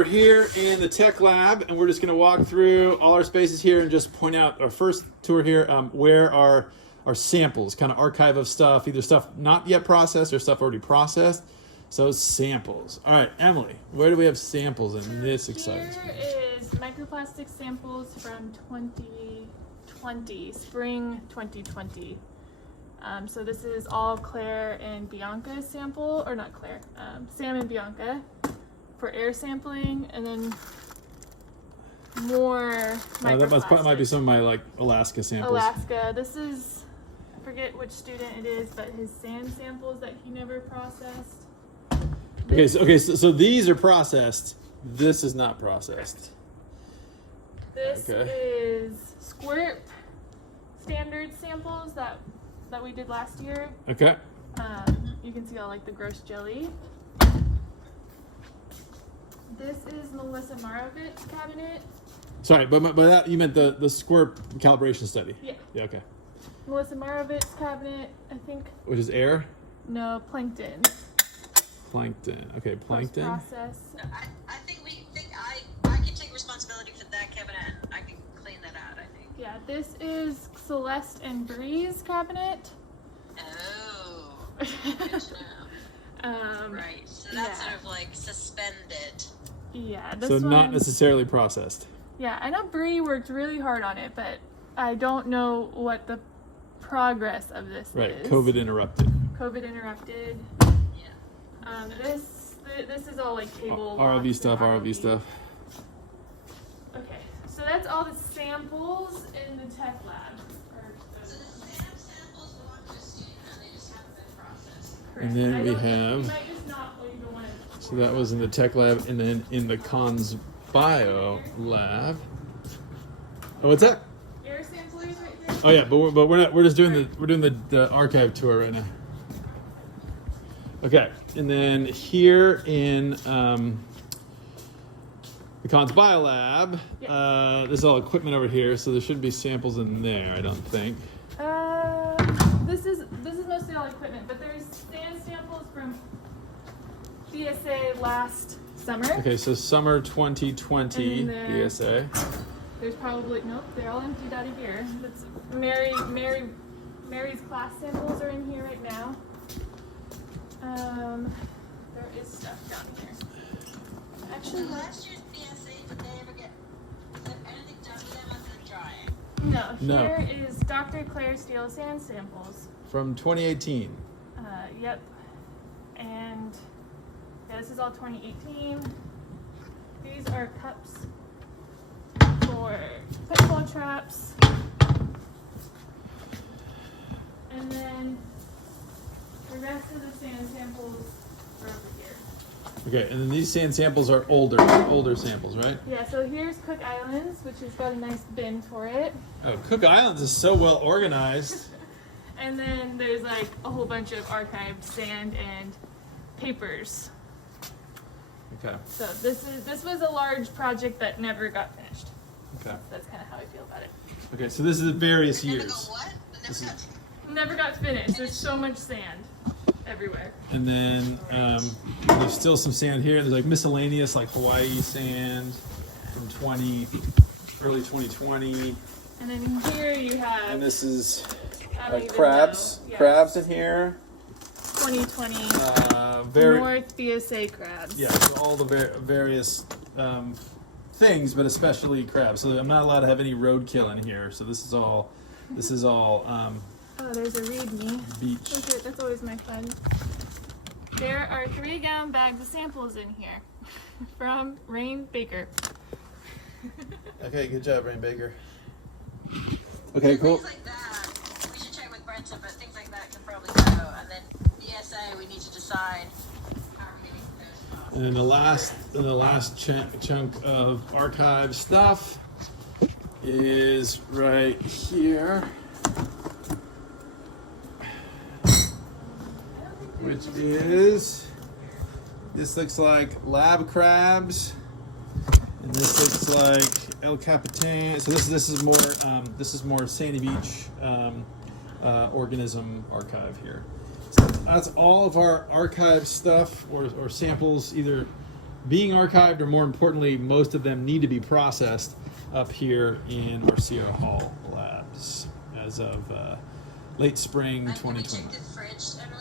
we're here in the tech lab, and we're just going to walk through all our spaces here and just point out our first tour here, where our samples, kind of archive of stuff, either stuff not yet processed or stuff already processed. So samples. All right, Emily, where do we have samples in this exciting space? Here is microplastic samples from 2020, spring 2020. So this is all Claire and Bianca's sample, or not Claire, Sam and Bianca for air sampling, and then more microplastics. That might be some of my like Alaska samples. Alaska. This is, I forget which student it is, but his sand samples that he never processed. So these are processed. This is not processed. This is squirt standard samples that we did last year. Okay. You can see all like the gross jelly. This is Melissa Marovitz's cabinet. Sorry, but that, you meant the squirt calibration study. Yeah. Yeah. Okay. Melissa Marovitz's cabinet, I think. Which is air? No, plankton. Plankton. Okay, plankton. Process. No, I think I can take responsibility for that cabinet. I can clean that out, I think. Yeah, this is Celeste and Bree's cabinet. Oh, good to know. Right, so that's yeah. sort of like suspended. Yeah, this So one, not necessarily processed. Yeah, I know Bree worked really hard on it, but I don't know what the progress of this is. Right, COVID interrupted. COVID interrupted. Yeah. This is all like cable. ROV stuff, ROV stuff. Okay, so that's all the samples in the tech lab. So the samples belong to a student and they just haven't been processed. And then we You have, might just not even want to. so that was in the tech lab, and then in the cons bio lab. Oh, what's that? Air sampling right there. Oh yeah, but we're not. We're just doing the archive tour right now. Okay, and then here in the Cons Bio Lab, this is all equipment over here, so there shouldn't be samples in there, I don't think. This is mostly all equipment, but there's sand samples from BSA last summer. Okay, so summer 2020 BSA. There's probably they're all emptied out of here. That's Mary's class samples are in here right now. There is stuff down here. Actually, Last year's BSA, did they ever get anything done with them other than drying? no. Here is Dr. Claire Steele sand samples. From 2018. Yep. And yeah, this is all 2018. These are cups for pitfall traps. And then the rest of the sand samples are over here. Okay, and then these sand samples are older samples, right? Yeah, so here's Cook Islands, which has got a nice bin for it. Oh, Cook Islands is so well organized. And then there's like a whole bunch of archived sand and papers. Okay. So this was a large project that never got finished. Okay. That's kind of how I feel about it. Okay, so this is the various Never years. got what? This is- Never got finished. There's so much sand everywhere. And then there's still some sand here. There's like miscellaneous, like Hawaii sand from early 2020. And then here you have. And this is I don't like even crabs, know. Yeah. crabs in here. 2020 North BSA crabs. Yeah, so all the various things, but especially crabs. So I'm not allowed to have any roadkill in here. So this is all Oh, there's a README. beach. Okay, that's always my fun. There are 3-gallon bags of samples in here from Rain Baker. Okay, good job, Rain Baker. Okay, cool. Things like that, we should check with Brenta, but things like that can probably go. And then BSA, we need to decide how we're getting those. And then the last chunk of archive stuff is right here, which is, this looks like lab crabs, and this looks like El Capitan. So this is more Sandy Beach organism archive here. So that's all of our archive stuff or samples, either being archived, or more importantly, most of them need to be processed up here in our Sierra Hall labs as of late spring Can we check 2020. the fridge, Emily?